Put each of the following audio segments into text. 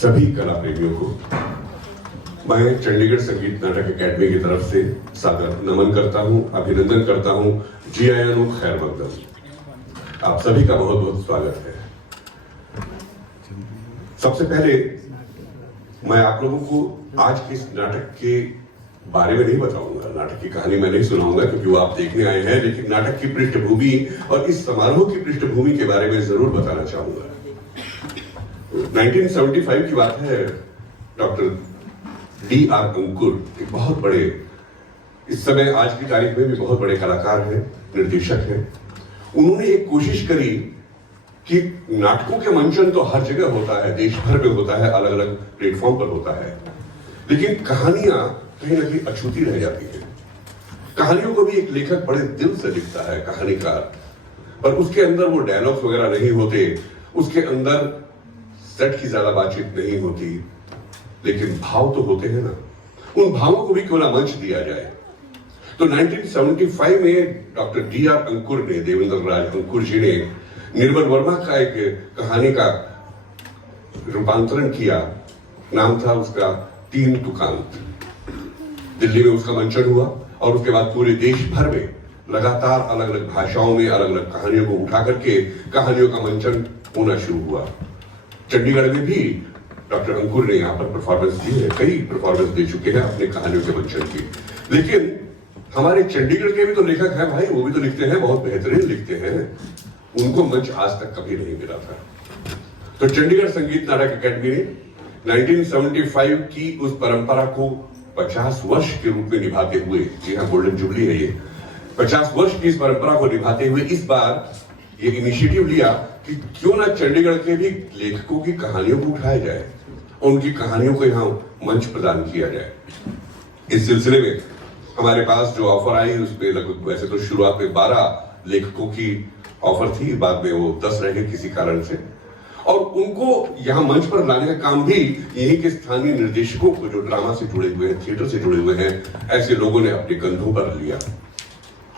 सभी कला प्रेमियों को मैं चंडीगढ़ संगीत नाटक अकेडमी की तरफ से सादर नमन करता हूं, अभिनंदन करता हूं। जी आयानो खैर मकदम। आप सभी का बहुत बहुत स्वागत है। सबसे पहले मैं आप लोगों को आज के इस नाटक के बारे में नहीं बताऊंगा, नाटक की कहानी मैं नहीं सुनाऊंगा क्योंकि वो आप देखने आए हैं, लेकिन नाटक की पृष्ठभूमि और इस समारोह की पृष्ठभूमि के बारे में जरूर बताना चाहूंगा। 1975 की बात है। Doctor D.R. अंकुर एक बहुत बड़े, इस समय आज की तारीख में भी बहुत बड़े कलाकार हैं, निर्देशक हैं। उन्होंने एक कोशिश करी कि नाटकों के मंचन तो हर जगह होता है, देश भर में होता है, अलग अलग प्लेटफॉर्म पर होता है, लेकिन कहानियां कहीं ना कहीं अछूती रह जाती हैं। कहानियों को भी एक लेखक बड़े दिल से लिखता है, कहानीकार, पर उसके अंदर वो डायलॉग्स वगैरह नहीं होते, उसके अंदर सेट की ज्यादा बातचीत नहीं होती, लेकिन भाव तो होते हैं ना। उन भावों को भी क्यों ना मंच दिया जाए। तो 1975 में डॉक्टर D.R. अंकुर ने, देवेंद्र राज अंकुर जी ने निर्मल वर्मा का एक कहानी का रूपांतरण किया। नाम था उसका तीन तुकांत। दिल्ली में उसका मंचन हुआ और उसके बाद पूरे देश भर में लगातार अलग अलग भाषाओं में अलग अलग कहानियों को उठा करके कहानियों का मंचन होना शुरू हुआ। चंडीगढ़ में भी डॉक्टर अंकुर ने यहाँ पर परफॉर्मेंस दी है, कई परफॉर्मेंस दे चुके हैं अपने कहानियों के मंचन की। लेकिन हमारे चंडीगढ़ के भी तो लेखक हैं भाई, वो भी तो लिखते हैं, बहुत बेहतरीन लिखते हैं। उनको मंच आज तक कभी नहीं मिला था। तो चंडीगढ़ संगीत नाटक अकेडमी ने 1975 की उस परंपरा को 50 वर्ष के रूप में निभाते हुए, जी हाँ गोल्डन जुबली है ये, 50 वर्ष की इस परंपरा को निभाते हुए इस बार ये इनिशिएटिव लिया कि क्यों ना चंडीगढ़ के भी लेखकों की कहानियों को उठाया जाए, उनकी कहानियों को यहाँ मंच प्रदान किया जाए। इस सिलसिले में हमारे पास जो ऑफर आई उसमें लगभग, वैसे तो शुरुआत में 12 लेखकों की ऑफर थी, बाद में वो 10 रहे किसी कारण से, और उनको यहाँ मंच पर लाने का काम भी यहीं के स्थानीय निर्देशकों को, जो ड्रामा से जुड़े हुए हैं, थिएटर से जुड़े हुए हैं, ऐसे लोगों ने अपने कंधों पर लिया।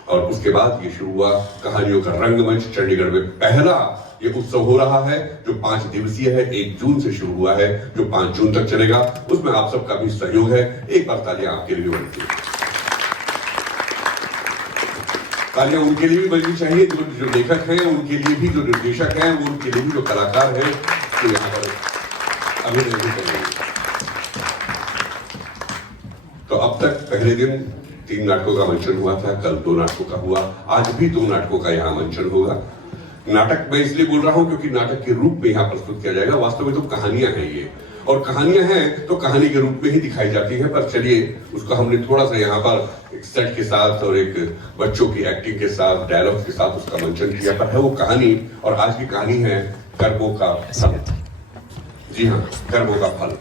और उसके बाद ये शुरू हुआ कहानियों का रंगमंच। चंडीगढ़ में पहला ये उत्सव हो रहा है जो 5 दिवसीय है, 1 जून से शुरू हुआ है, जो 5 जून तक चलेगा। उसमें आप सबका भी सहयोग है। एक बार तालियां आपके लिए भी बनती है, तालियां उनके लिए भी बननी चाहिए जो लेखक हैं, उनके लिए भी जो निर्देशक हैं, उनके लिए भी जो कलाकार हैं, तो यहाँ पर अभिनंदन करेंगे। तो अब तक पहले दिन 3 नाटकों का मंचन हुआ था, कल 2 नाटकों का हुआ, आज भी 2 नाटकों का यहाँ मंचन होगा। नाटक मैं इसलिए बोल रहा हूं क्योंकि नाटक के रूप में यहाँ प्रस्तुत किया जाएगा। वास्तव में तो कहानियां हैं ये, और कहानियां हैं तो कहानी के रूप में ही दिखाई जाती है। पर चलिए उसको हमने थोड़ा सा यहाँ पर एक सेट के साथ और एक बच्चों की एक्टिंग के साथ, डायलॉग के साथ उसका मंचन किया। पर है वो कहानी, और आज की कहानी है कर्मों का फल। जी हाँ, कर्मों का फल।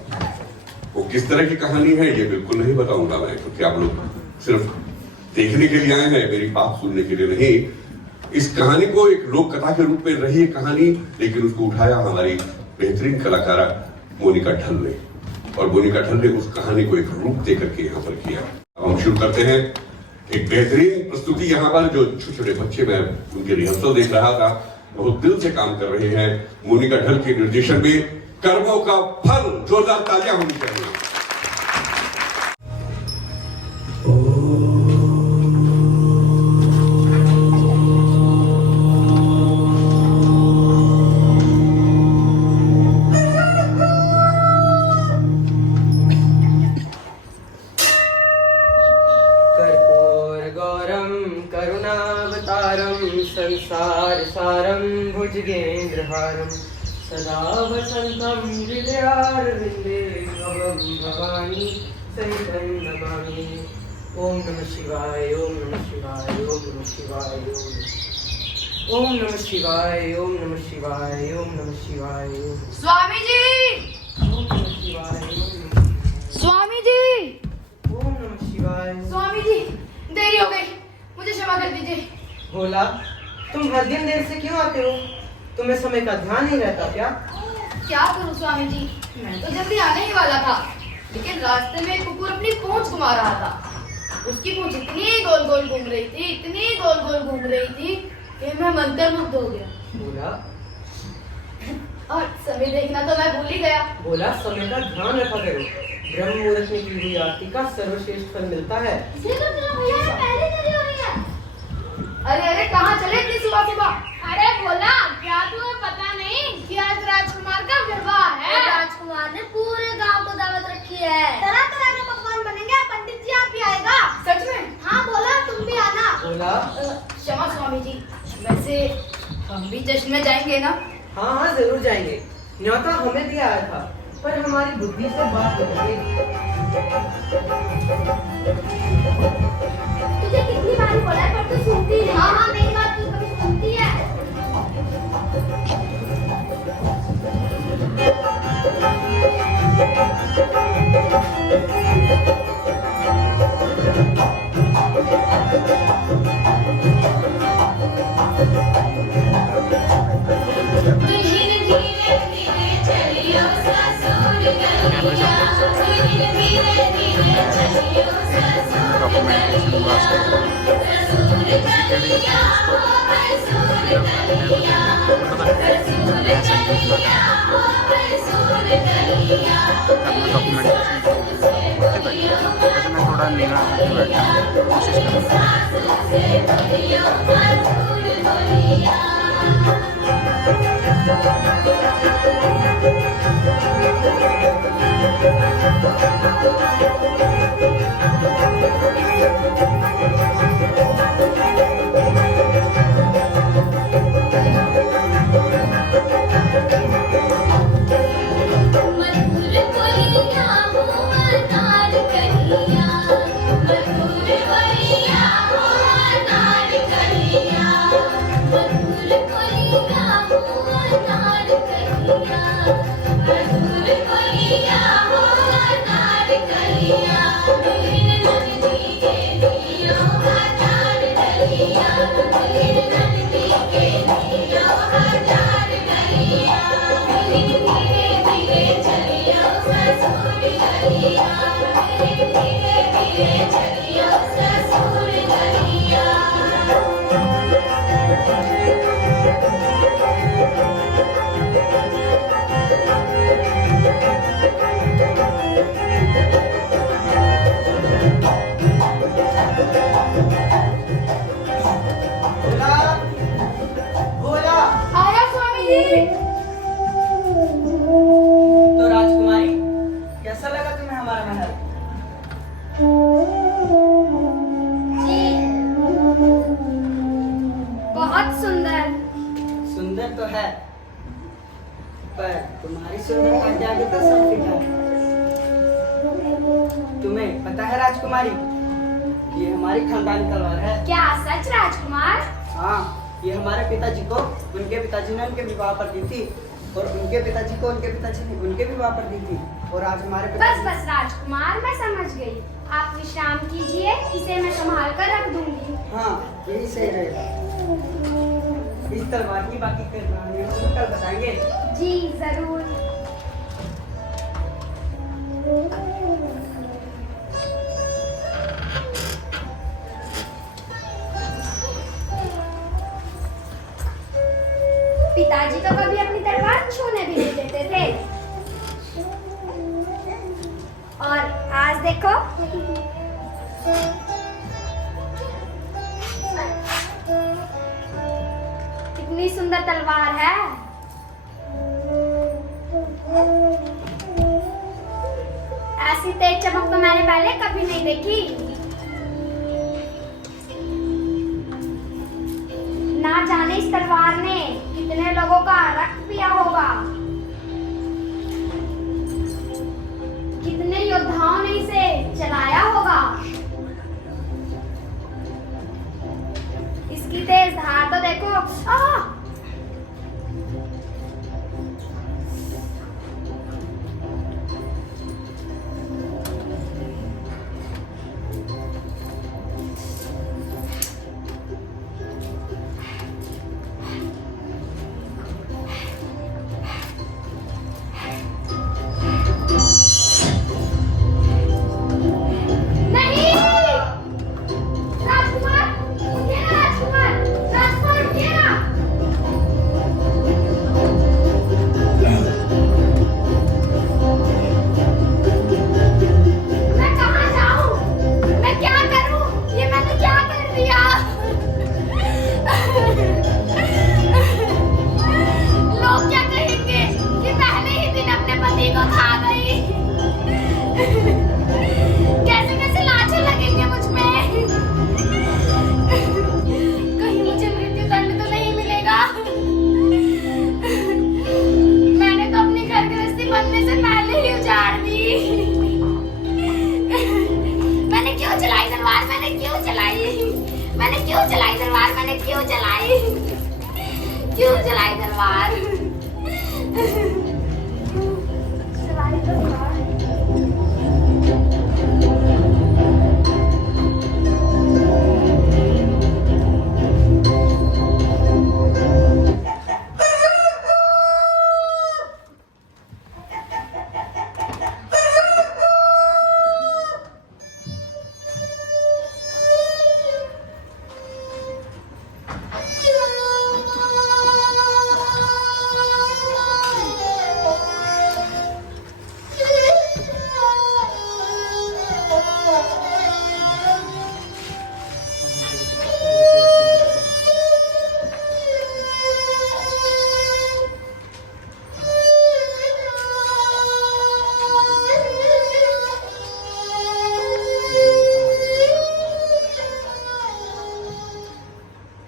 वो किस तरह की कहानी है ये बिल्कुल नहीं बताऊंगा मैं, क्योंकि आप लोग सिर्फ देखने के लिए आए हैं, मेरी बात सुनने के लिए नहीं। इस कहानी को एक लोक कथा के रूप में रही कहानी, लेकिन उसको उठाया हमारी बेहतरीन कलाकारा मोनिका ढल ने, और मोनिका ढल ने उस कहानी को एक रूप देकर के यहाँ पर किया। अब हम शुरू करते हैं एक बेहतरीन प्रस्तुति। यहाँ पर जो छोटे छोटे बच्चे, मैं उनके रिहर्सल देख रहा था, बहुत दिल से काम कर रहे हैं। मोनिका ढल के निर्देशन में कर्मों का फल, जोरदार तालियां होनी चाहिए। संसार सारं भुजगेन्द्रहारं सदा वसन्तं हृदयारविन्दे भवं भवानी सहितं नमामि। ओम नमः शिवाय, ओम नमः शिवाय, ओम नमः शिवाय, ओम नमः शिवाय, ओम नमः शिवाय, ओम नमः शिवाय। स्वामी जी, ओम नमः शिवाय, स्वामी जी, ओम नमः शिवाय। स्वामी जी, देरी हो गई, मुझे क्षमा कर दीजिए। भोला, तुम हर दिन देर से क्यों आते हो? तुम्हें समय का ध्यान नहीं रहता क्या? क्या करूं स्वामी जी, मैं तो जल्दी आने ही वाला था, लेकिन रास्ते में एक कुकुर अपनी पूंछ घुमा रहा था। उसकी पूंछ इतनी गोल गोल घूम रही थी, इतनी गोल गोल घूम रही थी कि मैं मंत्रमुग्ध हो गया। भोला, और समय देखना तो मैं भूल ही गया। बोला समय का ध्यान रखा करो, ब्रह्म मुहूर्त में की हुई आरती का सर्वश्रेष्ठ फल मिलता है। ये तो तेरा भैया पहले चली हो रही है। अरे अरे कहाँ चले इतनी सुबह सुबह? अरे बोला क्या तुम्हें पता नहीं कि आज राजकुमार का विवाह है। राजकुमार ने पूरे गांव को दावत रखी है। तरह तरह के पकवान बनेंगे, पंडित जी आप भी आएगा। सच में? हाँ बोला तुम भी आना। बोला क्षमा स्वामी जी, वैसे हम भी जश्न में जाएंगे ना? हाँ हाँ जरूर जाएंगे। न्योता हमें भी आया था, पर हमारी बुद्धि से बात हो गई। तुझे कितनी बार बोला है पर तू सुनती नहीं। हाँ हाँ मेरी बात तू कभी सुनती है। डॉक्यूमेंटेशन मैं थोड़ा नीला बैठा कोशिश आया स्वामी जी। तो राजकुमारी, कैसा लगा तुम्हें हमारा महल? बहुत सुंदर। सुंदर तो है, पर तुम्हारी सुंदरता के आगे तो सब फीका है। तुम्हें पता है राजकुमारी, ये हमारी खानदानी तलवार है। क्या सच राजकुमार? हाँ, ये हमारे पिताजी को उनके पिताजी ने उनके विवाह पर दी थी, और उनके पिताजी को उनके पिताजी ने उनके विवाह पर दी थी, और आज हमारे बस पिताजी। बस राजकुमार मैं समझ गई। आप विश्राम कीजिए, इसे मैं संभाल कर रख दूंगी। हाँ, यही सही रहेगा। इस तलवार की बाकी कहानियां हम कल बताएंगे। जी जरूर। पिताजी तो कभी अपनी तलवार छूने भी नहीं देते थे, और आज देखो कितनी सुंदर तलवार है। ऐसी तेज चमक तो मैंने पहले कभी नहीं देखी। ना जाने इस तलवार ने कितने लोगों का रक्त पिया होगा, कितने योद्धाओं ने इसे चलाया होगा। इसकी तेज धार तो देखो। नहीं राजकुमार, उठिए ना राजकुमार, राजकुमार उठिए ना। क्यों चलाई तलवार? चलाई तलवार।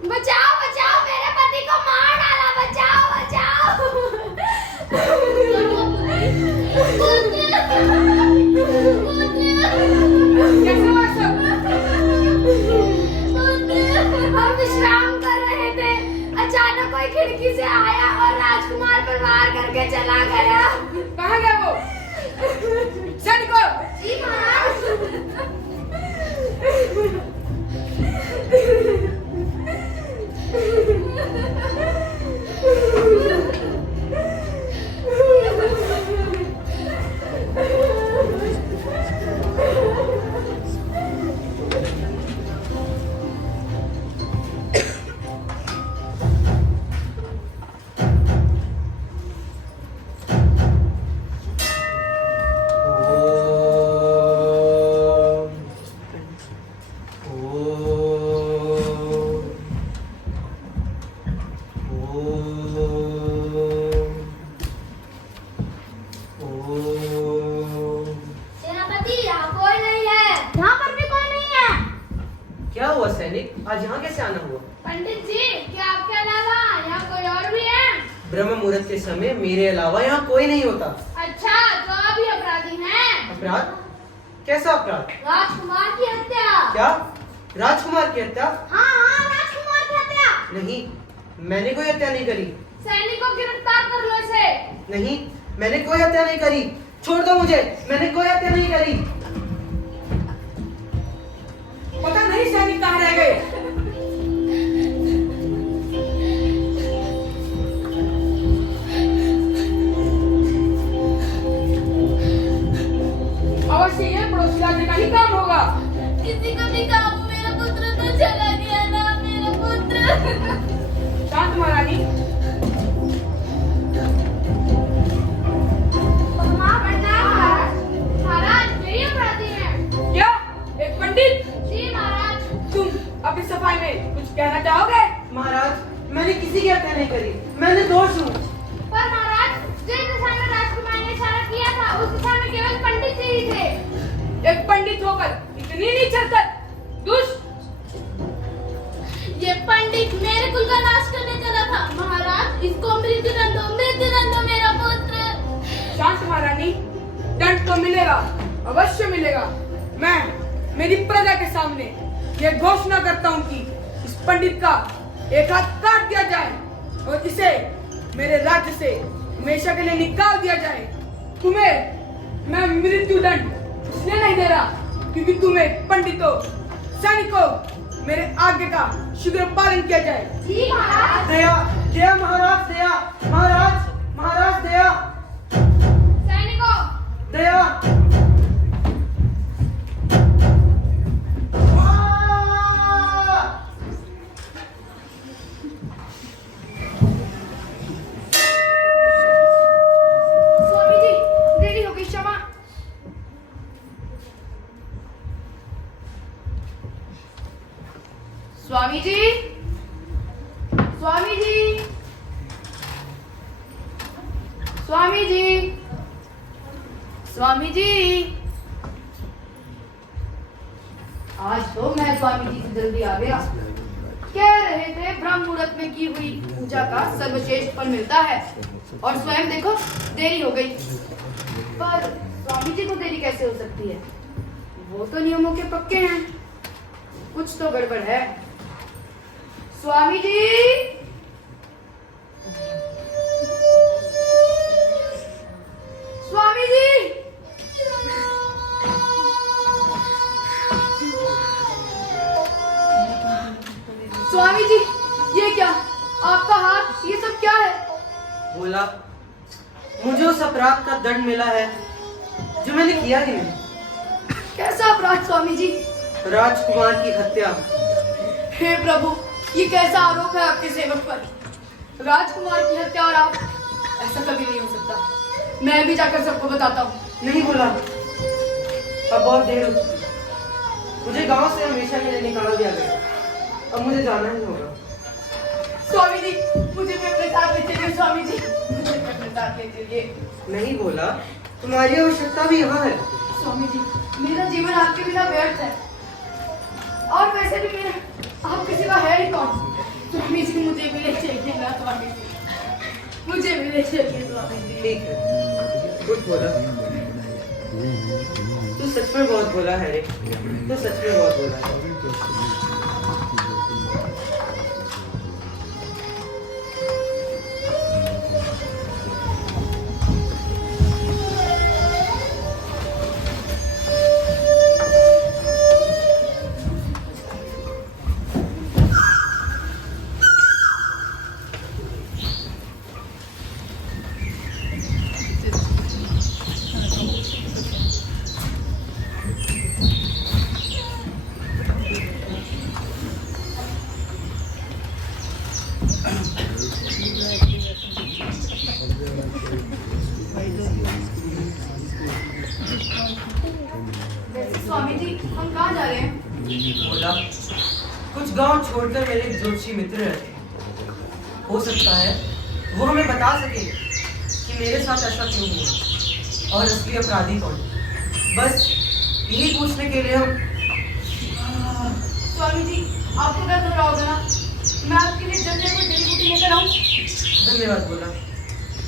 बचाओ बचाओ, मेरे पति को मार डाला, बचाओ बचाओ। कैसे हुआ सब? हम विश्राम कर रहे थे, अचानक कोई खिड़की से आया और राजकुमार पर वार करके चला गया। कहाँ गया वो? सैनिकों! जी महाराज। सेनापति, यहाँ कोई नहीं है। यहाँ पर भी कोई नहीं है। क्या हुआ सैनिक, आज यहाँ कैसे आना हुआ? पंडित जी, क्या आपके अलावा यहाँ कोई और भी है? ब्रह्म मुहूर्त के समय मेरे अलावा यहाँ कोई नहीं होता। अच्छा, तो आप ही अपराधी हैं। अपराध? कैसा अपराध? राजकुमार की हत्या। क्या राजकुमार की हत्या? हाँ हाँ, राजकुमार की हत्या। नहीं, मैंने कोई हत्या नहीं करी। सैनिकों गिरफ्तार कर लो इसे। नहीं, मैंने कोई हत्या नहीं करी। छोड़ दो मुझे, मैंने कोई हत्या नहीं करी। पता नहीं सैनिक कहाँ रह गए। अवश्य ये पड़ोसी राज्य का ही काम होगा। किसी को भी काम, मेरा पुत्र तो चला गया ना, मेरा पुत्र। शांत महारानी। महाराज, यही अपराधी हैं। क्या? एक पंडित? जी महाराज। तुम अपनी सफाई में कुछ कहना चाहोगे? महाराज, मैंने किसी की हत्या नहीं करी, मैंने दोष हूँ। पर महाराज, जिस दिशा में राजकुमार ने इशारा किया था, उस दिशा में केवल पंडित जी ही थे। एक पंडित होकर इतनी नीच हरकत, दुष्ट! ये पंडित मेरे कुल का नाश करने चला था। महाराज, इसको मृत्युदंड दो, मृत्युदंड दो, मेरा पुत्र। शांत महारानी, दंड तो मिलेगा, अवश्य मिलेगा। मैं मेरी प्रजा के सामने यह घोषणा करता हूँ कि इस पंडित का एक हाथ काट दिया जाए और इसे मेरे राज्य से हमेशा के लिए निकाल दिया जाए। तुम्हें मैं मृत्युदंड इसलिए नहीं दे रहा क्योंकि तुम्हें पंडितों, सैनिकों, मेरे आज्ञा का शीघ्र पालन किया जाए। जी महाराज। दया, दया महाराज, दया महाराज, महाराज दया, सैनिकों, दया। स्वामी जी, देरी हो गई, क्षमा। स्वामी जी, स्वामी जी, स्वामी जी, स्वामी जी। आज तो मैं स्वामी जी से जल्दी आ गया। कह रहे थे ब्रह्म मुहूर्त में की हुई पूजा का सर्वश्रेष्ठ फल मिलता है, और स्वयं देखो देरी हो गई। पर स्वामी जी को देरी कैसे हो सकती है? वो तो नियमों के पक्के हैं। कुछ तो गड़बड़ है। स्वामी जी, बोला, मुझे उस अपराध का दंड मिला है जो मैंने किया ही नहीं। कैसा अपराध स्वामी जी? राजकुमार की हत्या। हे प्रभु, ये कैसा आरोप है आपके सेवक पर? राजकुमार की हत्या और आप? ऐसा कभी नहीं हो सकता। मैं भी जाकर सबको बताता हूँ। नहीं बोला, अब बहुत देर हो चुकी। मुझे गांव से हमेशा के लिए निकाल दिया गया। अब मुझे जाना ही होगा। स्वामी जी, मुझे भी अपने साथ ले चलिए। स्वामी जी, मुझे भी अपने साथ ले चलिए। नहीं बोला, तुम्हारी आवश्यकता भी यहाँ है। स्वामी जी, मेरा जीवन आपके बिना व्यर्थ है। और वैसे भी मेरा आप किसी का है ही कौन? स्वामी जी, मुझे भी ले चलिए ना स्वामी जी, मुझे भी ले चलिए स्वामी जी। ठीक है, कुछ बोला। तू सच में बहुत बोला है रे, तू सच में बहुत बोला है। स्वामी जी, हम कहाँ जा रहे हैं? बोला, कुछ गांव छोड़कर मेरे एक ज्योतिषी मित्र रहते हैं। हो सकता है वो हमें बता सके कि मेरे साथ ऐसा क्यों हुआ और असली अपराधी कौन। बस यही पूछने के लिए हम। स्वामी जी, आपको दर्द हो रहा होगा ना? मैं आपके लिए जल्दी कोई जड़ी बूटी लेकर आऊं? धन्यवाद बोला,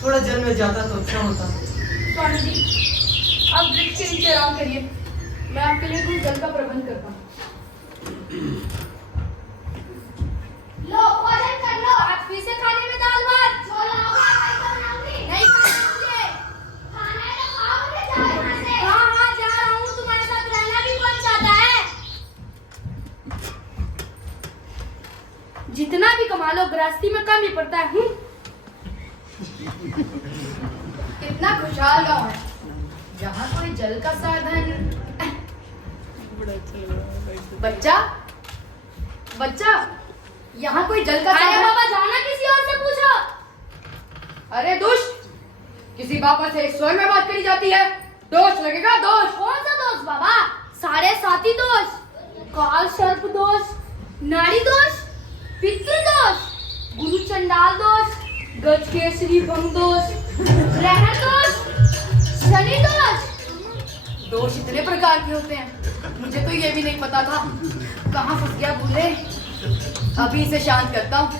थोड़ा जल में जाता तो अच्छा होता। स्वामी जी, आप वृक्ष के नीचे आराम करिए। मैं आपके लिए कुछ जल का प्रबंध करता हूँ। लो भोजन कर लो। आज फिर से खाने में दाल भात। छोला होगा, नहीं तो बनाऊंगी। नहीं खाना मुझे। खाना है तो खाओ, मुझे जाओ यहाँ से। हाँ हाँ जा रहा हूँ, तुम्हारे साथ रहना भी कौन चाहता है? जितना भी कमा लो गृहस्थी में कम ही पड़ता है। कितना खुशहाल गांव है, जहाँ कोई जल का साधन। बच्चा, बच्चा, यहाँ कोई जल का अरे साधन। बाबा, जाना किसी और से पूछो। अरे दुष्ट, किसी बाबा से स्वयं में बात करी जाती है? दोष लगेगा, दोष। कौन सा दोष बाबा? सारे साथी दोष, काल सर्प दोष, नारी दोष, पितृ दोष, गुरु चंडाल दोष, गज केसरी भंग दोष, ग्रहण दोष, शनि दोष। दोष इतने प्रकार के होते हैं, मुझे तो ये भी नहीं पता था। कहाँ फंस गया बूढ़े। अभी इसे शांत करता हूँ।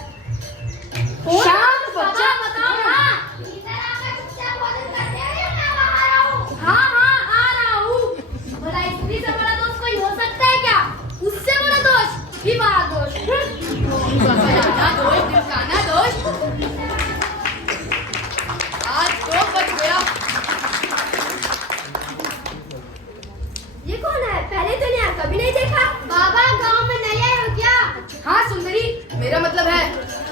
शांत बच्चा, बताओ ना। इधर आकर चुपचाप भोजन करते हो या मैं बाहर आऊँ? हाँ हाँ आ रहा हूँ। भला स्त्री से बड़ा दोष कोई हो सकता है क्या? उससे बड़ा दोष विवाह दोष। फलाना दोष, ढिमकाना दोष। आज तो बच गया। ये कौन है? पहले तो नहीं, कभी नहीं देखा। बाबा गांव में नए आए हो क्या? हाँ सुंदरी, मेरा मतलब है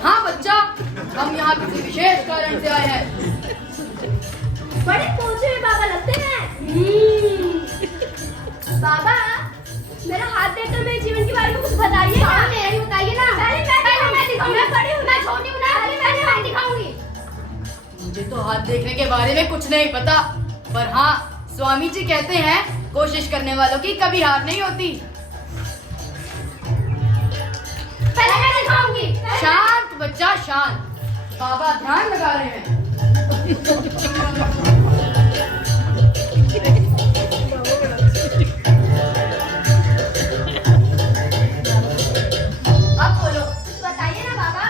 हाँ बच्चा, हम यहाँ किसी विशेष कारण से आए हैं। बड़े पहुंचे हुए बाबा लगते हैं। बाबा, मेरा हाथ देखकर मेरे जीवन के बारे में कुछ बताइए। हाँ, मेरा ही बताइए ना। पहले मैं दिखाऊंगी। मैं बड़ी हूँ, मैं छोटी हूँ ना। पहले मैं दिखाऊंगी। मुझे तो हाथ देखने के बारे में कुछ नहीं पता, पर हाँ स्वामी जी कहते हैं कोशिश करने वालों की कभी हार नहीं होती। पहले मैं दिखाऊंगी। शांत बच्चा, शांत। बाबा ध्यान लगा रहे हैं। अब बोलो। बताइए ना बाबा।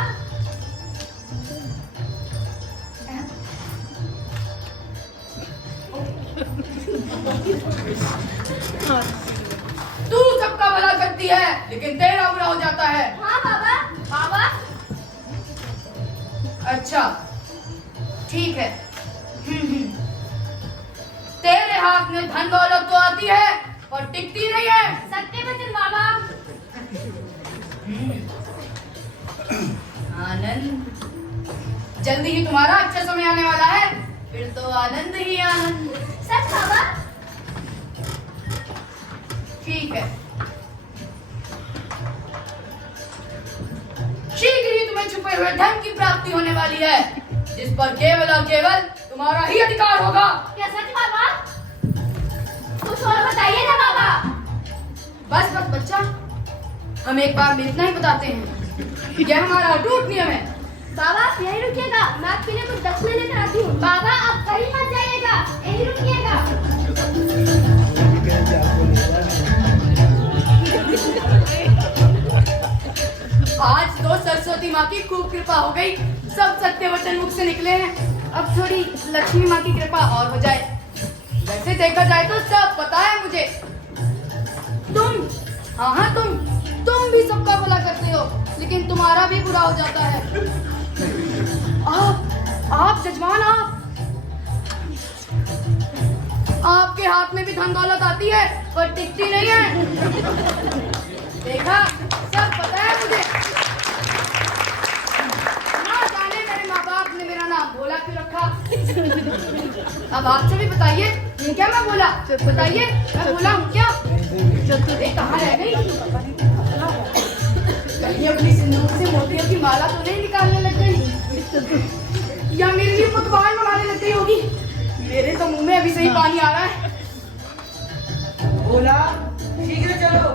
तू सबका भला करती है, लेकिन तेरा बुरा हो जाता है। हाँ बाबा। बाबा, अच्छा ठीक है। तेरे हाथ में धन दौलत तो आती है और टिकती नहीं है। सत्य वचन बाबा। आनंद, जल्दी ही तुम्हारा अच्छा समय आने वाला है, फिर तो आनंद ही आनंद। सच बाबा? ठीक है, शीघ्र ही तुम्हें छुपे हुए धन की प्राप्ति होने वाली है, जिस पर केवल और केवल तुम्हारा ही अधिकार होगा। क्या सच बाबा? कुछ और बताइए ना बाबा। बस बस बच्चा, हम एक बार में इतना ही बताते हैं, यह हमारा अटूट नियम है। बाबा यहीं रुकिएगा, मैं आपके लिए कुछ दक्षिणा लेकर आती हूँ। बाबा आप कहीं मत जाइएगा, यहीं रुकिएगा। आज तो सरस्वती माँ की खूब कृपा हो गई, सब सत्य वचन मुख से निकले हैं। अब थोड़ी लक्ष्मी माँ की कृपा और हो जाए। वैसे देखा जाए तो सब पता है मुझे। तुम, हाँ तुम भी सबका भला करते हो, लेकिन तुम्हारा भी बुरा हो जाता है। आप जजमान, आपके हाथ में भी धन दौलत आती है, पर टिकती नहीं है। देखा, सब पता है मुझे। ना जाने मेरे माँ बाप ने मेरा नाम भोला क्यों रखा। अब आपसे भी बताइए, क्या मैं बोला? बताइए, मैं बोला हूँ क्या? कहाँ रह गई? कहीं अपनी सिंदूर से मोतियों की माला तो नहीं निकालने लग गई, या मेरे लिए पकवान बनाने लग गई होगी। मेरे तो मुंह में अभी से ही पानी आ रहा है। बोला शीघ्र चलो,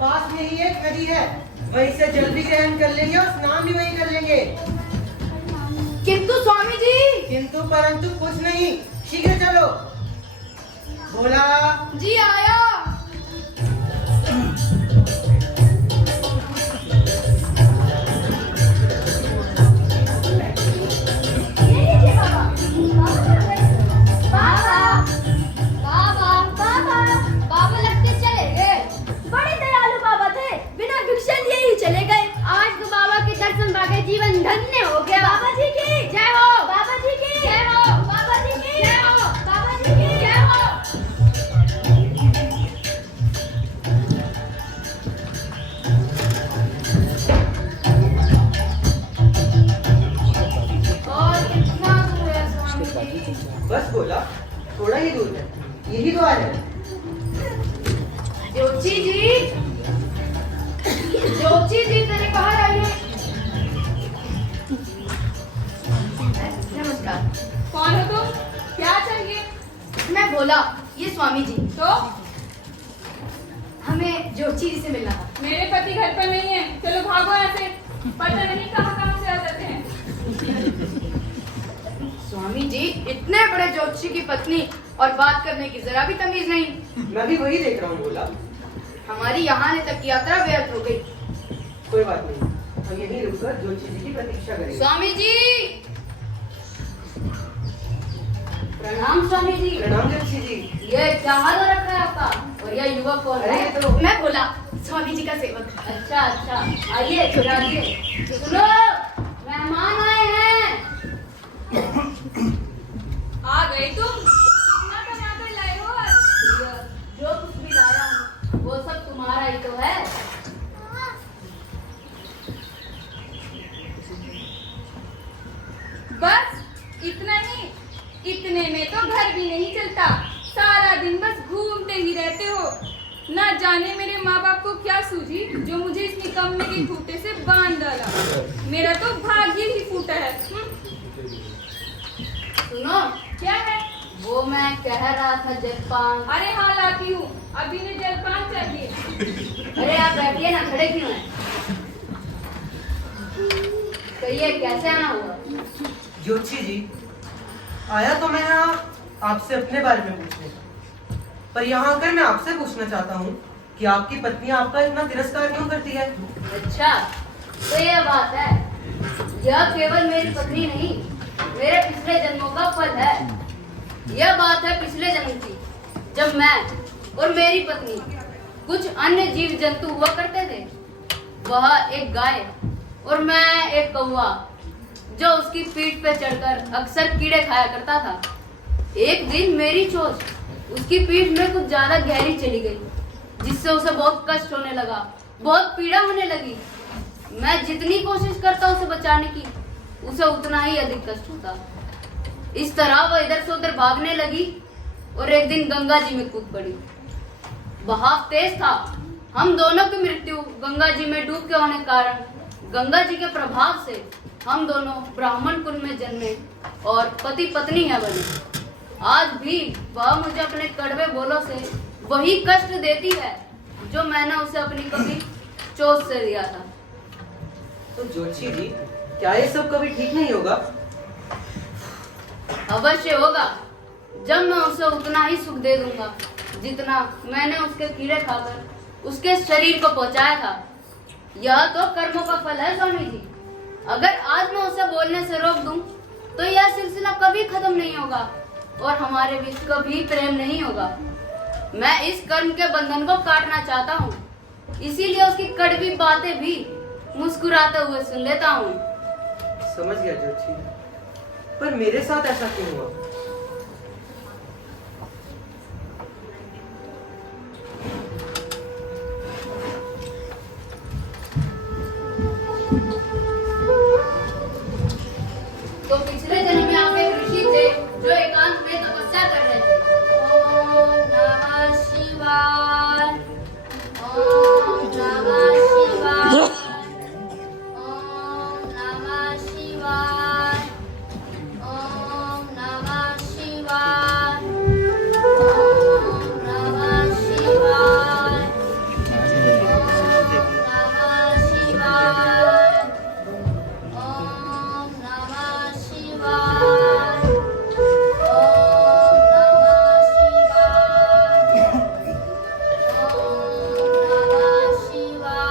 पास में ही एक नदी है, वहीं से जल भी ग्रहण कर लेंगे और स्नान भी वहीं कर लेंगे। किंतु स्वामी जी। किंतु परंतु कुछ नहीं, शीघ्र चलो। बोला जी आया। बाबा लगते चले गए। बड़े दयालु बाबा थे, बिना भिक्षा दिए ही चले गए। आज तो बाबा के दर्शन पाके जीवन धन्य हो गया। बाबा जी की जय हो, बाबा जी की जय हो, बाबा जी की जय हो, बाबा जी की जय हो। और कितना दूर है स्वामी जी? बस बोला, थोड़ा ही दूर है, यही द्वार है। ज्योति जी तेरे बाहर आइए। नमस्कार। कौन हो तुम? क्या चाहिए? मैं भोला, ये स्वामी जी। तो हमें ज्योति जी से मिलना था। मेरे पति घर पर नहीं है, चलो भागो यहाँ से। पता नहीं कहाँ से आ जाते हैं। स्वामी जी, इतने बड़े ज्योतिषी की पत्नी और बात करने की जरा भी तमीज नहीं। मैं भी वही देख रहा हूँ। बोला हमारी यहाँ तक की यात्रा व्यर्थ हो गई। कोई बात नहीं, हम यहीं रुककर ज्योति जी की प्रतीक्षा करेंगे। स्वामी जी प्रणाम। स्वामी जी प्रणाम ज्योति जी। ये क्या हाल हो रखा है आपका? और यह युवक कौन है? अरे, तो मैं भोला, स्वामी जी का सेवक। अच्छा, आइए आइए। सुनो, मेहमान आए हैं। आ गई तुम? कितना कमा कर लाए हो आज? जो कुछ भी लाया हूँ वो सब तुम्हारा ही तो है। बस इतना ही? इतने में तो घर भी नहीं चलता, सारा दिन बस घूमते ही रहते हो। ना जाने मेरे माँ बाप को क्या सूझी जो मुझे इस निकम्मे के खूंटे से बांध डाला। मेरा तो भाग्य ही फूटा है। सुनो, क्या है? वो मैं कह रहा था जलपान। अरे हाँ लाती हूँ, अभी ने जलपान चाहिए। अरे आप बैठिए ना, खड़े क्यों हैं? कहिए कैसे आना हुआ? ज्योति जी, आया तो मैं यहाँ आपसे अपने बारे में पूछने, पर यहाँ आकर मैं आपसे पूछना चाहता हूँ कि आपकी पत्नी आपका इतना तिरस्कार क्यों करती है? अच्छा, तो यह बात है। यह केवल मेरी पत्नी नहीं, मेरे पिछले जन्मों का फल है। यह बात है पिछले जन्म की, जब मैं और मेरी पत्नी कुछ अन्य जीव जंतु हुआ करते थे। वह एक गाय और मैं एक कौवा, जो उसकी पीठ पे चढ़कर अक्सर कीड़े खाया करता था। एक दिन मेरी चोंच उसकी पीठ में कुछ ज्यादा गहरी चली गई, जिससे उसे बहुत कष्ट होने लगा, बहुत पीड़ा होने लगी। मैं जितनी कोशिश करता उसे बचाने की, उसे उतना ही अधिक कष्ट होता। इस तरह वह इधर से उधर भागने लगी और एक दिन गंगा जी में कूद पड़ी। बहाव तेज था। हम दोनों की मृत्यु गंगा जी में डूब के होने के कारण गंगा जी के प्रभाव से हम दोनों ब्राह्मण कुल में जन्मे और पति पत्नी है बने। आज भी वह मुझे अपने कड़वे बोलों से वही कष्ट देती है जो मैंने उसे अपनी कभी चोट से दिया था। तो जोशी जी, क्या ये सब कभी ठीक नहीं होगा? अवश्य होगा, जब मैं उसे उतना ही सुख दे दूंगा जितना मैंने उसके कीड़े खाकर उसके शरीर को पहुंचाया था। यह तो कर्मों का फल है स्वामी जी। अगर आज मैं उसे बोलने से रोक दूं, तो यह सिलसिला कभी खत्म नहीं होगा और हमारे बीच कभी प्रेम नहीं होगा। मैं इस कर्म के बंधन को काटना चाहता हूँ, इसीलिए उसकी कड़वी बातें भी मुस्कुराते हुए सुन लेता हूँ। समझ गया जोशी, पर मेरे साथ ऐसा क्यों हुआ? तो पिछले जन्म में आप एक ऋषि थे जो एकांत में तपस्या कर रहे थे। ओम नमः शिवाय, ओम नमः शिवाय, ओम नमः शिवाय, ओम नमः शिवाय, ओम नमः शिवाय, ओम नमः शिवाय,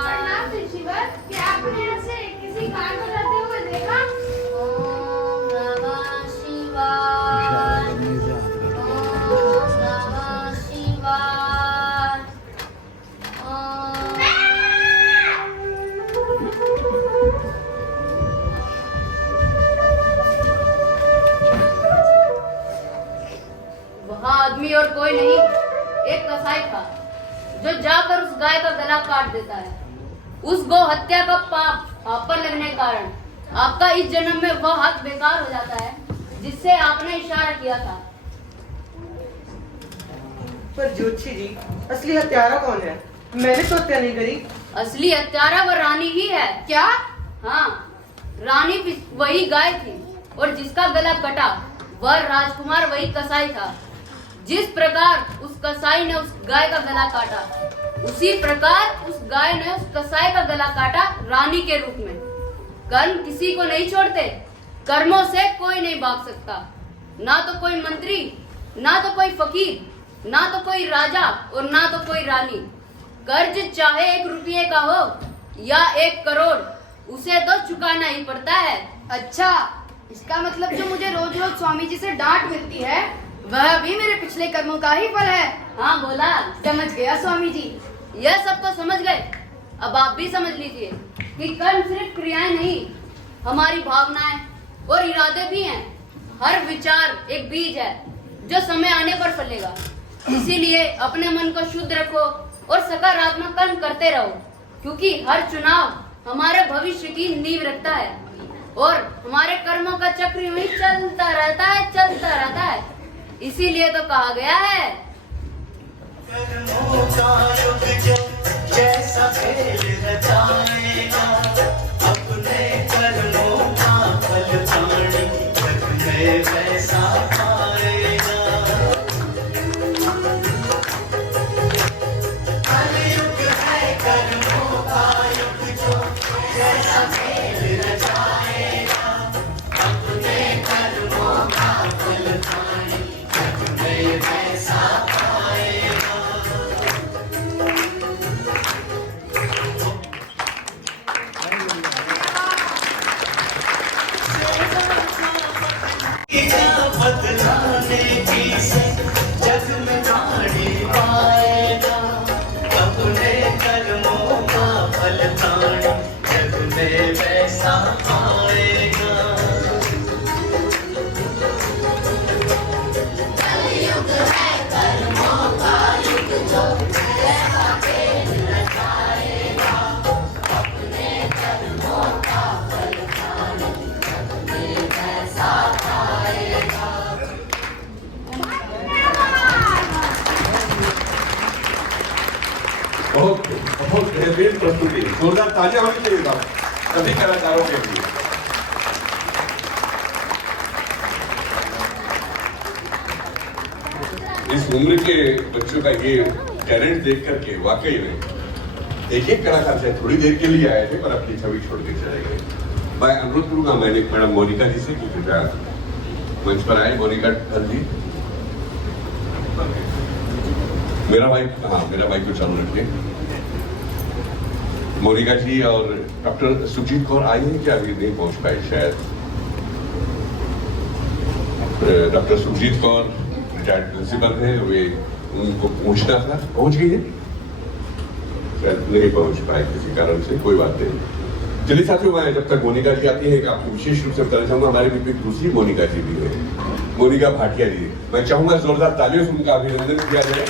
प्रणाम ऋषिवर, क्या आपने ऐसे किसी गाय को रहते हुए देखा? वहाँ आदमी और कोई नहीं, एक कसाई था जो जाकर उस गाय का गला काट देता है। उस गौ हत्या का पाप आप पर लगने के कारण आपका इस जन्म में वह हक बेकार हो जाता है जिससे आपने इशारा किया था। पर जोशी जी, असली हत्यारा कौन है? मैंने तो हत्या नहीं करी। असली हत्यारा वह रानी ही है। क्या? हाँ, रानी वही गाय थी और जिसका गला कटा वह राजकुमार वही कसाई था। जिस प्रकार उस कसाई ने उस गाय का गला काटा, उसी प्रकार उस गाय ने उस कसाई का गला काटा रानी के रूप में। कर्म किसी को नहीं छोड़ते, कर्मों से कोई नहीं भाग सकता। ना तो कोई मंत्री, ना तो कोई फकीर, ना तो कोई राजा और ना तो कोई रानी। कर्ज चाहे 1 रुपये का हो या 1 करोड़, उसे तो चुकाना ही पड़ता है। अच्छा, इसका मतलब जो मुझे रोज रोज स्वामी जी से डांट मिलती है वह भी मेरे पिछले कर्मों का ही फल है। हाँ बोला, समझ गया स्वामी जी। यह सब तो समझ गए, अब आप भी समझ लीजिए कि कर्म सिर्फ क्रियाएं नहीं, हमारी भावनाएं और इरादे भी हैं। हर विचार एक बीज है जो समय आने पर फलेगा। इसीलिए अपने मन को शुद्ध रखो और सकारात्मक कर्म करते रहो, क्योंकि हर चुनाव हमारे भविष्य की नींव रखता है और हमारे कर्मों का चक्र यूं ही चलता रहता है, चलता रहता है। इसीलिए तो कहा गया है, कर्मों का युग जो जैसा खेल रचाएगा, अपने कर्मों का फल पानी जग में वैसा पाएगा। कलयुग है कर्मों का युग जो जैसा खेल रचाएगा, अपने कर्मों का फल पानी जग में वैसा बदलाने की से जग में गाड़ी पाएगा, अपने कर्मों का फल ताड़ी जग में वैसा आएगा। कलयुग है कर्मों का युग जो जैसा खेल रचाएगा, अपने कर्मों का फल ताड़ी जग बेहतरीन प्रस्तुति, जोरदार तालियां होनी चाहिए सभी कलाकारों के लिए। इस उम्र के बच्चों का ये टैलेंट देख करके वाकई में एक कलाकार से थोड़ी देर के लिए आए थे पर अपनी छवि छोड़ के चले गए। मैं अनुरोध करूंगा मैडम मोनिका जी से कि कृपया मंच पर आए। मोनिका जी, मेरा भाई को चालू रखिए। मोनिका जी और डॉक्टर सुजीत कौर आई हैं क्या? अभी नहीं पहुंच पाए शायद। Doctor Sujit Kaur retired principal हैं, वे उनको पूछना था, पहुंच गई है शायद नहीं पहुंच पाए किसी कारण से, कोई बात नहीं। चलिए साथियों, मैं जब तक मोनिका जी आती है कि आपको विशेष रूप से बताना चाहूंगा हमारे बीच में दूसरी मोनिका जी भी है, मोनिका भाटिया जी। मैं चाहूंगा जोरदार तालियों से उनका अभिनंदन किया जाए।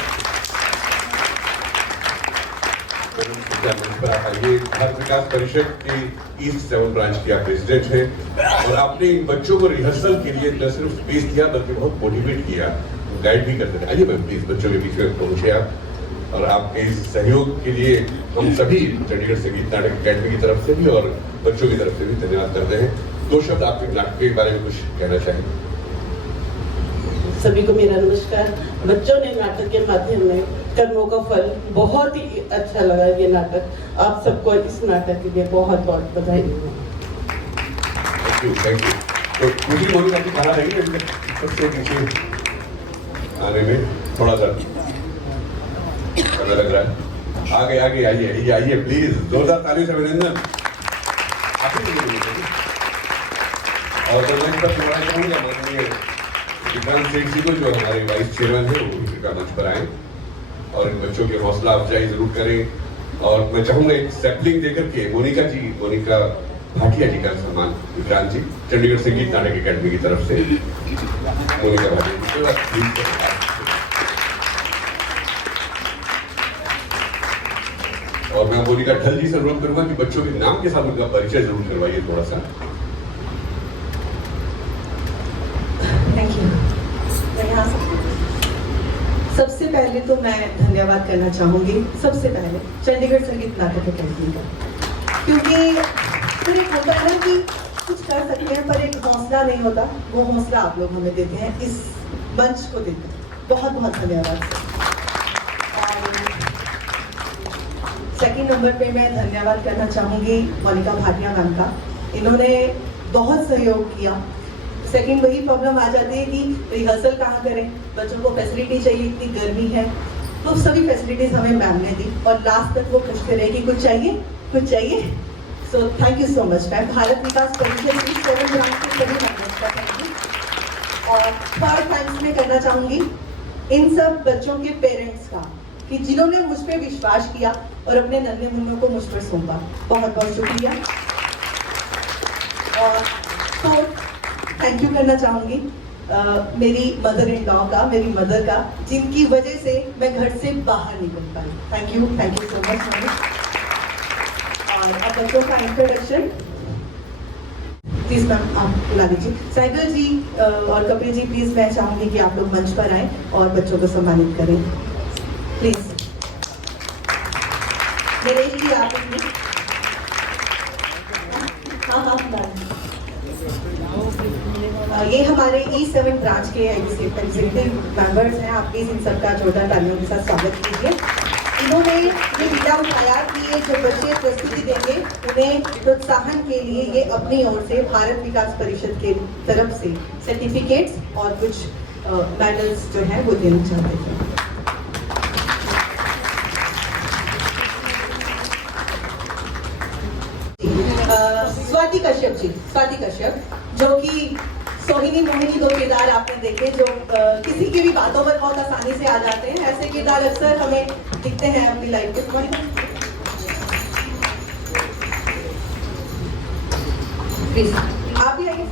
ये भारत विकास परिषद की ईस्ट 7 ब्रांच की आप प्रेसिडेंट हैं और आपने इन बच्चों को रिहर्सल के लिए न सिर्फ स्पेस दिया बल्कि बहुत मोटिवेट किया, गाइड भी करते थे। आइए मैम प्लीज बच्चों के बीच में पहुंचे आप, और आपके इस सहयोग के लिए हम सभी चंडीगढ़ संगीत नाटक अकेडमी की तरफ से भी और बच्चों की तरफ से भी धन्यवाद करते हैं। 2 शब्द आपके नाटक के बारे में कुछ कहना चाहेंगे? सभी को मेरा नमस्कार। बच्चों ने नाटक के माध्यम में कर्मों का फल, बहुत ही अच्छा लगा ये नाटक। आप सबको इस नाटक के लिए बहुत बहुत बधाई। Thank you. तो मुझे मोनिका जी खाना देंगे सबसे पीछे आने में थोड़ा सा पता लग रहा है। आगे आगे आइए प्लीज, जोरदार ताली से अभिनंदन। और तो मंच पर सुनाना चाहूंगा माननीय विक्रांत सेठ जी को, जो हमारे वाइस चेयरमैन है, वो कृपया मंच पर आए और इन बच्चों की हौसला अफजाई जरूर करें। और मैं चाहूंगा एक सैम्पलिंग देकर के मोनिका भाटिया जी का सम्मान विक्रांत जी, चंडीगढ़ संगीत नाटक अकेडमी की तरफ से मोनिका भाटिया जी। और मैं मोनिका ढल जी से अनुरोध करूंगा कि बच्चों के नाम के साथ उनका परिचय जरूर करवाइए थोड़ा सा। Thank you. सबसे पहले तो मैं धन्यवाद करना चाहूंगी, सबसे पहले चंडीगढ़ संगीत नाटक अकेडमी का, क्योंकि फिर एक होता है कि कुछ कर सकते हैं पर एक हौसला नहीं होता, वो हौसला आप लोग हमें देते हैं, इस मंच को देते हैं। बहुत बहुत धन्यवाद। सेकंड नंबर पे मैं धन्यवाद करना चाहूंगी मोनिका भाटिया मैम का। इन्होंने बहुत सहयोग किया। सेकंड वही प्रॉब्लम आ जाती है कि रिहर्सल कहाँ करें, बच्चों को फैसिलिटी चाहिए, इतनी गर्मी है, तो सभी फैसिलिटीज हमें मैम ने दी और लास्ट तक वो पूछते रहे कि कुछ चाहिए। So thank you so much ma'am. Bharat Vikas Parishad की 7 ब्रांच के सभी मेंबर्स का थैंक यू। और थर्ड थैंक्स मैं करना चाहूंगी इन सब बच्चों के पेरेंट्स का, कि जिन्होंने मुझ पर विश्वास किया और अपने नन्हे मुन्नों को मुझ पर सौंपा। बहुत बहुत शुक्रिया। और तो थैंक यू करना चाहूंगी मेरी मदर इन लॉ का, मेरी मदर का, जिनकी वजह से मैं घर से बाहर निकल पाई। Thank you so much ma'am. और अब बच्चों का इंट्रोडक्शन प्लीज मैम आप बुला लीजिए। साइकिल जी और कपिल जी प्लीज मैं चाहूंगी कि आप लोग मंच पर आए और बच्चों को सम्मानित करें प्लीज। नरेश जी आप ये हमारे E7 ब्रांच के एग्जीक्यूटिव मेंबर्स हैं। आप प्लीज इन सबका जोरदार तालियों के साथ स्वागत कीजिए। इन्होंने ये बीड़ा उठाया कि ये जो बच्चे प्रस्तुति देंगे उन्हें प्रोत्साहन के लिए ये अपनी ओर से भारत विकास परिषद के तरफ से सर्टिफिकेट्स और कुछ मेडल्स जो है वो देना चाहते थे। स्वाति कश्यप जो कि सोहिनी मोहिनी 2 किरदार आपने देखे, जो किसी की भी बातों पर बहुत आसानी से आ जाते हैं। ऐसे किरदार अक्सर हमें दिखते हैं अपनी लाइफ में। प्लीज आप भी आइए।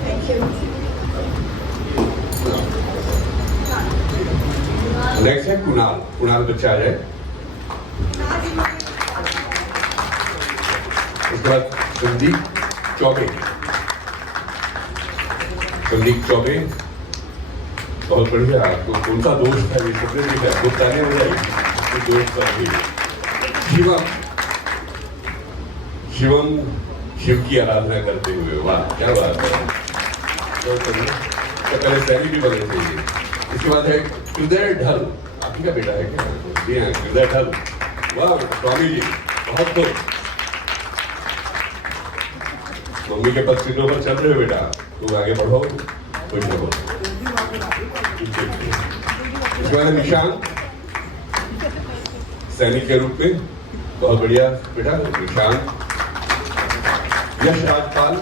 Thank you. नेक्स्ट है कुणाल बच्चा आ जाए। उसके बाद संदीप चौबे बहुत बढ़िया। आपको कौन सा दोष था ये सबने देखा, बहुत तालियां बजाई दोस्त पर भी। शिवम शिव की आराधना करते हुए, वाह क्या बात है। तो पहले सैनी भी बदलने चाहिए। इसके बाद है हृदय ढल, आप ही का बेटा है क्या? जी हाँ, हृदय ढल, वाह स्वामी जी बहुत खूब। मम्मी के पद चिन्हों पर चल रहे हो बेटा, तुम आगे बढ़ो, कुछ रहो। इसके बाद निशांत सैनिक के रूप में, बहुत बढ़िया बेटा निशांत। यश राजपाल,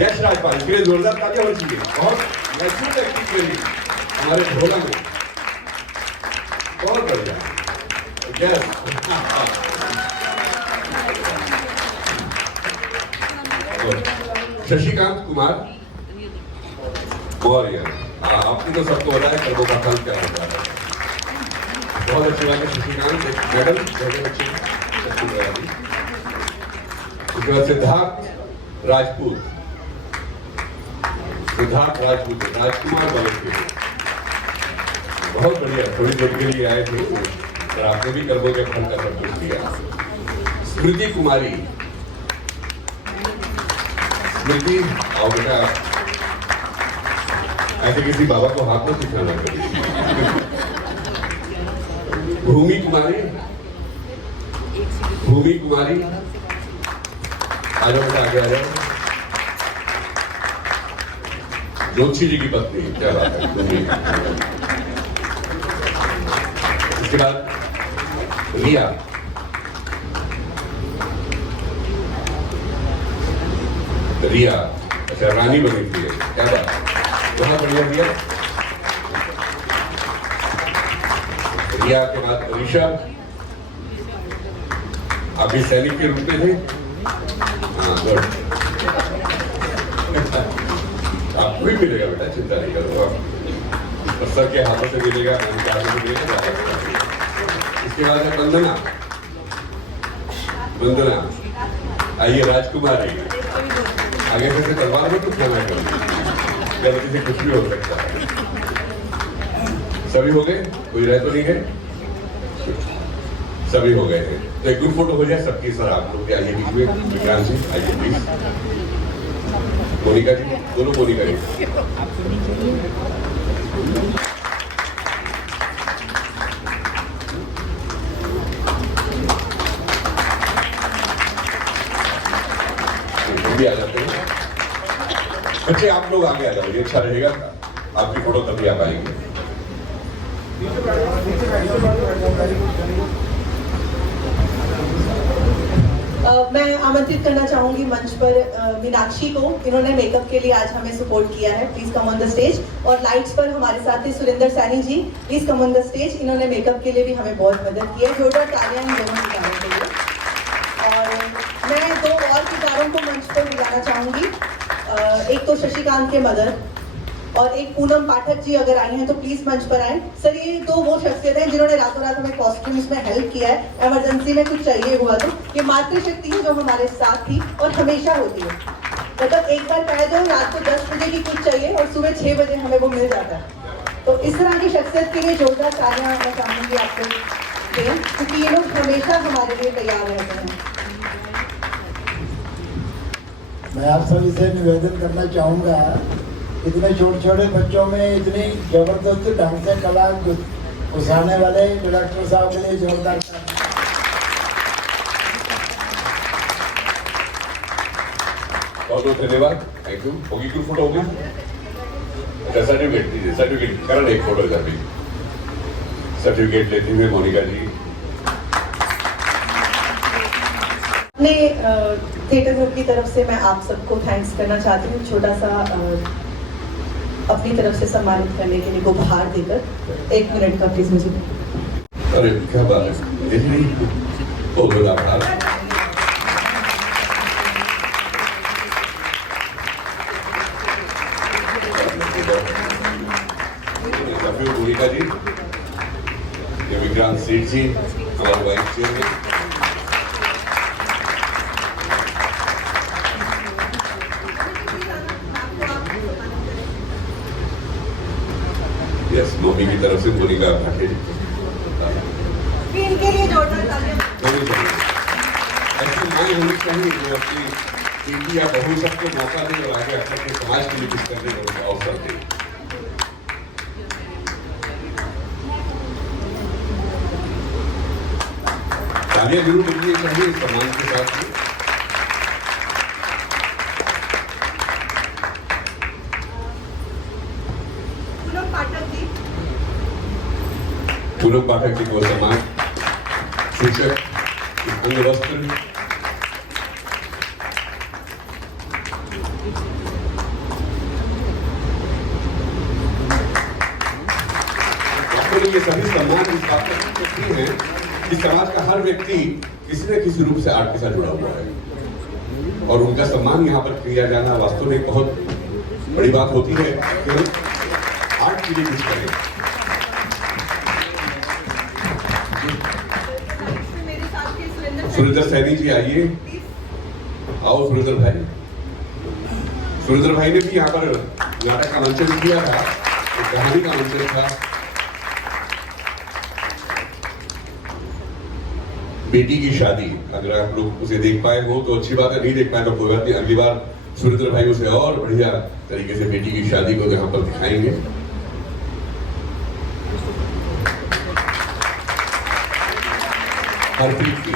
यश राजपाल, इसके लिए जोरदार तालियां होनी चाहिए। बहुत मजबूत एक्टिंग के लिए हमारे ढोला में, बहुत बढ़िया। यस शशिकांत कुमार वॉरियर, आपको तो सबको पता है कर्मों का फल क्या होता है। बहुत अच्छी बात है शशिकांत, एक मेडल बहुत अच्छी। उसके बाद सिद्धार्थ राजपूत, सिद्धार्थ राजपूत राजकुमार बने, बहुत बढ़िया। थोड़ी देर के लिए आए थे और आपने भी कर्मों के फल का सब कुछ दिया। स्मृति कुमारी, स्मृति आओ बेटा, ऐसे किसी बाबा को हाथ में सिखाना करिए। भूमि कुमारी, भूमि कुमारी आ जाओ बेटा, आगे आ जाओ। जोशी जी की पत्नी, क्या बात है भूमि। इसके बाद रिया, रिया अच्छा रानी बनी थी, क्या बात, बहुत बढ़िया रिया। रिया के बाद ऋषभ, आप भी सैनिक के रूप में थे। हाँ गुड, आपको भी मिलेगा बेटा, चिंता नहीं करो आप, सर के हाथों से मिलेगा, मन के हाथों से मिलेगा। इसके बाद है वंदना, वंदना आइए, राजकुमार आइए, आगे से तलवार में कुछ होना चाहिए, गलती से कुछ भी हो सकता है। सभी हो गए, कोई रह तो नहीं गए, सभी हो गए हैं। तो एक ग्रुप फोटो हो जाए सबकी। सर आप लोग आइए बीच में, विक्रांत जी आइए प्लीज, मोनिका जी, दोनों मोनिका जी। भी आ जाते हैं बच्चे, आप लोग आगे आ जाओ, ये अच्छा रहेगा, आपकी फोटो तभी आ पाएंगे। मैं आमंत्रित करना चाहूंगी मंच पर मीनाक्षी को, इन्होंने मेकअप के लिए आज हमें सपोर्ट किया है, please come on the stage. और लाइट्स पर हमारे साथ थे Surendra Saini ji, please come on the stage, इन्होंने मेकअप के लिए भी हमें बहुत मदद की है। जोरदार तालियां इन दोनों सितारों के लिए। और मैं दो और सितारों को मंच पर बुलाना चाहूंगी, एक तो शशिकांत के मदर और एक पूनम पाठक जी अगर आई हैं तो प्लीज मंच पर आए। सर ये दो वो शख्सियत हैं जिन्होंने रातों रात हमें कॉस्ट्यूम्स में हेल्प किया है, इमरजेंसी में कुछ चाहिए हुआ तो। ये मातृशक्ति है जो हमारे साथ थी और हमेशा होती है, मतलब एक बार कह दो रात को 10 बजे की कुछ चाहिए और सुबह 6 बजे हमें वो मिल जाता है। तो इस तरह की शख्सियत के लिए जोरदार तालियां मैं चाहूंगी आपको दें, क्योंकि ये लोग हमेशा हमारे लिए तैयार रहते हैं। मैं आप सभी से निवेदन करना चाहूँगा, इतने छोटे छोटे बच्चों में इतनी जबरदस्त ढंग से कला घुसाने वाले डायरेक्टर साहब के लिए जोरदार। बहुत बहुत धन्यवाद, थैंक यू। होगी ग्रुप फोटो होगी, अच्छा सर्टिफिकेट दीजिए, सर्टिफिकेट करण एक फोटो इधर भी, सर्टिफिकेट लेते हुए मोनिका जी। अपने थिएटर ग्रुप की तरफ से मैं आप सबको थैंक्स करना चाहती हूँ, छोटा सा अपनी तरफ से सम्मानित करने के लिए उपहार देकर। 1 मिनट का प्लीज मुझे। अरे क्या बात है, बहुत बड़ा आभार। मोनिका जी, ये विक्रांत सेठ जी हमारे वाइस चेयरमैन। मम्मी की तरफ से मोनिका भाटिया जी इनके लिए जोरदार तालियां। होनी चाहिए। ऐसी माँ होनी चाहिए जो अपनी बेटी या बहू सबको मौका दे और आगे अपने समाज के लिए कुछ करने का उनको अवसर दे। तालियां जरूर मिलनी चाहिए सम्मान के साथ में। पूनम पाठक जी को सम्मान सूचक अंग वस्त्र ये सभी सम्मान इस बात पर है कि समाज का हर व्यक्ति किसी न किसी रूप से आर्ट के साथ जुड़ा हुआ है और उनका सम्मान यहाँ पर किया जाना वास्तव में बहुत बड़ी बात होती है कि हम आर्ट के लिए कुछ करें। सुरेंद्र सैनी जी आइए, आओ सुरेंद्र भाई। सुरेंद्र भाई ने भी यहाँ पर नाटक का मंचन किया था, एक कहानी का मंचन था। बेटी की शादी, अगर आप लोग उसे देख पाए हो तो अच्छी बात है, नहीं देख पाए तो कोई बात नहीं, अगली बार सुरेंद्र भाई उसे और बढ़िया तरीके से बेटी की शादी को यहाँ पर दिखाएंगे। हरप्रीत की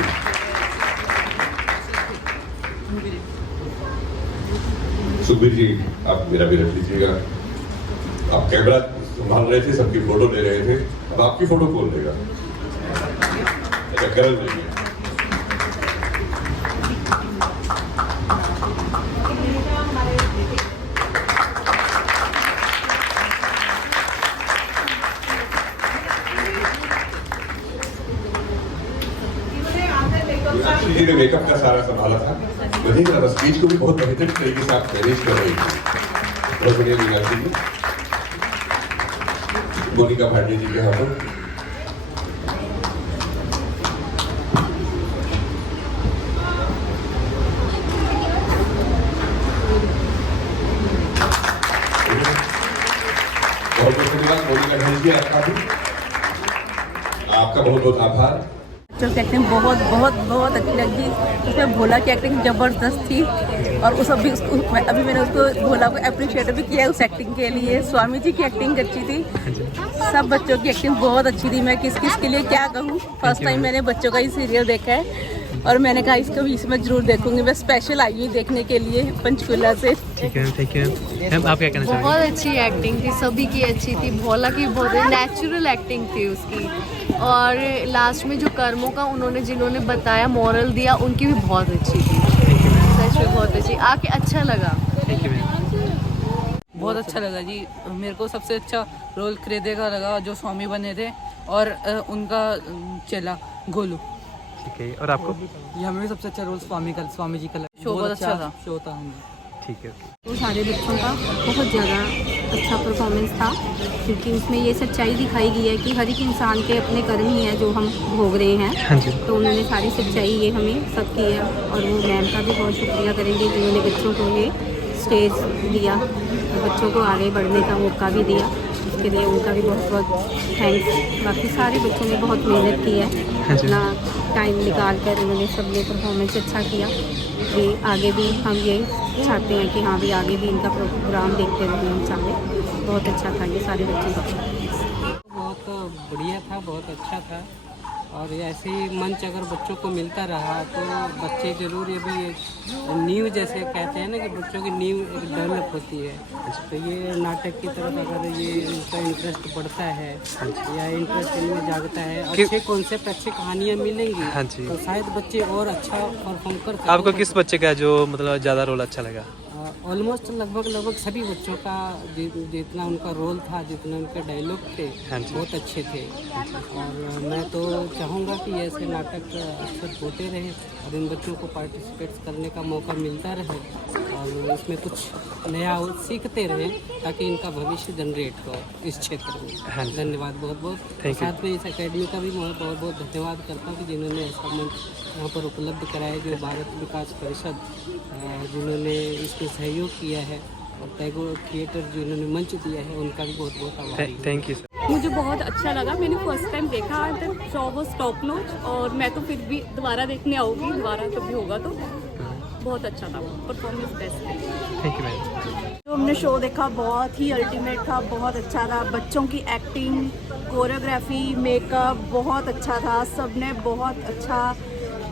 सुखबीर जी, आप मेरा भी रख लीजिएगा। आप कैमरा संभाल रहे थे, सबकी फोटो ले रहे थे, अब आपकी फोटो कौन लेगा? अच्छा, करण लेंगे। जी ने मेकअप का सारा संभाला था। मुझे स्पीच को भी बहुत बेहतर तरीके से आप मैनेज कर रही थी, बहुत बढ़िया मीनाक्षी जी। मोनिका भाटिया जी के यहाँ पर बहुत बहुत धन्यवाद। मोनिका भाटिया जी आपका बहुत बहुत आभार। जो एक्टिंग बहुत बहुत बहुत अच्छी लगी, उसमें भोला की एक्टिंग ज़बरदस्त थी और उस अभी मैंने उसको भोला को अप्रिशिएट भी किया उस एक्टिंग के लिए। स्वामी जी की एक्टिंग अच्छी थी, सब बच्चों की एक्टिंग बहुत अच्छी थी। मैं किस किस के लिए क्या कहूँ, फर्स्ट टाइम मैंने बच्चों का ही सीरियल देखा है और मैंने कहा इसको भी इसमें जरूर देखूंगी। मैं स्पेशल आई हूँ देखने के लिए पंचकुला से। ठीक है, थैंक यू। आप क्या कहना चाहेंगे? बहुत अच्छी एक्टिंग थी, सभी की अच्छी थी। भोला की बहुत नेचुरल एक्टिंग थी उसकी, और लास्ट में जो कर्मों का उन्होंने जिन्होंने बताया, मॉरल दिया, उनकी भी बहुत अच्छी थी। सच में बहुत अच्छी, आके अच्छा लगा। बहुत अच्छा लगा जी। मेरे को सबसे अच्छा रोल क्रेदे का लगा जो स्वामी बने थे और उनका चेला गोलू। ठीक है, और आपको? ये हमें भी सबसे अच्छा रोल स्वामी जी का लगा। शो बहुत अच्छा था, शो था। ठीक है। तो सारे बच्चों का बहुत ज़्यादा अच्छा परफॉर्मेंस था, क्योंकि उसमें ये सच्चाई दिखाई गई है कि हर एक इंसान के अपने कर्म ही हैं जो हम भोग रहे हैं। हाँ जी। तो उन्होंने सारी सच्चाई ये हमें सब की है, और वो मैम का भी बहुत शुक्रिया करेंगे जिन्होंने बच्चों को ये स्टेज दिया, बच्चों को आगे बढ़ने का मौका भी दिया, उसके लिए उनका भी बहुत बहुत थैंक्स। बाकी सारे बच्चों ने बहुत मेहनत की है, अपना टाइम निकाल कर उन्होंने सबने परफॉर्मेंस अच्छा किया। ये आगे भी हम ये चाहते हैं कि हाँ भी आगे भी इनका प्रोग्राम देखते रहें हम सारे। बहुत अच्छा था ये सारे बच्चों का। बहुत बढ़िया था, बहुत अच्छा था, और ऐसे ही मंच अगर बच्चों को मिलता रहा तो बच्चे ज़रूर ये भी नींव जैसे कहते हैं ना कि बच्चों की नींव एक डेवलप होती है। तो ये नाटक की तरफ अगर ये इनका इंटरेस्ट बढ़ता है या इंटरेस्ट इनमें जागता है, अच्छे कॉन्सेप्ट, अच्छी कहानियाँ मिलेंगी, तो शायद बच्चे और अच्छा परफॉर्म कर सकते हैं। आपको किस बच्चे का जो मतलब ज़्यादा रोल अच्छा लगा? ऑलमोस्ट लगभग सभी बच्चों का जितना उनका रोल था, जितना उनके डायलॉग थे, बहुत अच्छे थे। और मैं तो चाहूँगा कि ऐसे नाटक अक्सर होते रहे और इन बच्चों को पार्टिसिपेट करने का मौका मिलता रहे और इसमें कुछ नया सीखते रहें ताकि इनका भविष्य जनरेट हो इस क्षेत्र में। धन्यवाद बहुत बहुत। साथ में इस अकेडमी का भी मैं बहुत बहुत धन्यवाद करता हूँ कि जिन्होंने ऐसा मंच यहाँ पर उपलब्ध कराया, जो भारत विकास परिषद जिन्होंने इसमें सहयोग किया है, और टैगोर थिएटर जिन्होंने मंच दिया है, उनका भी बहुत बहुत आभार। Thank you sir. मुझे बहुत अच्छा लगा, मैंने फर्स्ट टाइम देखा, the show was top notch और मैं तो फिर भी दोबारा देखने आऊँगी, दोबारा कभी होगा तो। बहुत अच्छा था, परफॉर्मेंस बेस्ट है। Thank you ma'am. जो हमने शो देखा बहुत ही अल्टीमेट था, बहुत अच्छा था। बच्चों की एक्टिंग, कोरियोग्राफी, मेकअप बहुत अच्छा था। सबने बहुत अच्छा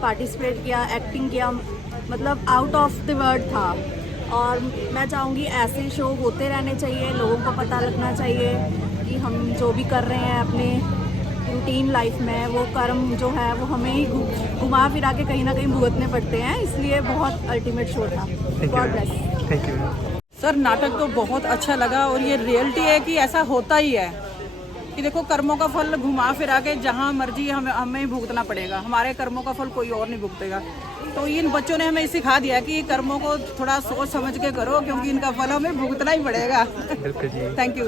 पार्टिसिपेट किया, एक्टिंग किया, मतलब आउट ऑफ द वर्ड था। और मैं चाहूँगी ऐसे शो होते रहने चाहिए, लोगों को पता लगना चाहिए कि हम जो भी कर रहे हैं अपने रूटीन लाइफ में, वो कर्म जो है वो हमें ही घुमा फिरा के कहीं ना कहीं भुगतने पड़ते हैं, इसलिए बहुत अल्टीमेट शो था। God bless. Thank you. Sir नाटक तो बहुत अच्छा लगा और ये रियलिटी है कि ऐसा होता ही है कि देखो कर्मों का फल घुमा फिरा के जहाँ मर्जी हमें ही भुगतना पड़ेगा, हमारे कर्मों का फल कोई और नहीं भुगतेगा। तो इन बच्चों ने हमें सिखा दिया कि कर्मों को थोड़ा सोच समझ के करो, क्योंकि इनका फल हमें भुगतना ही पड़ेगा। बिल्कुल जी। Thank you.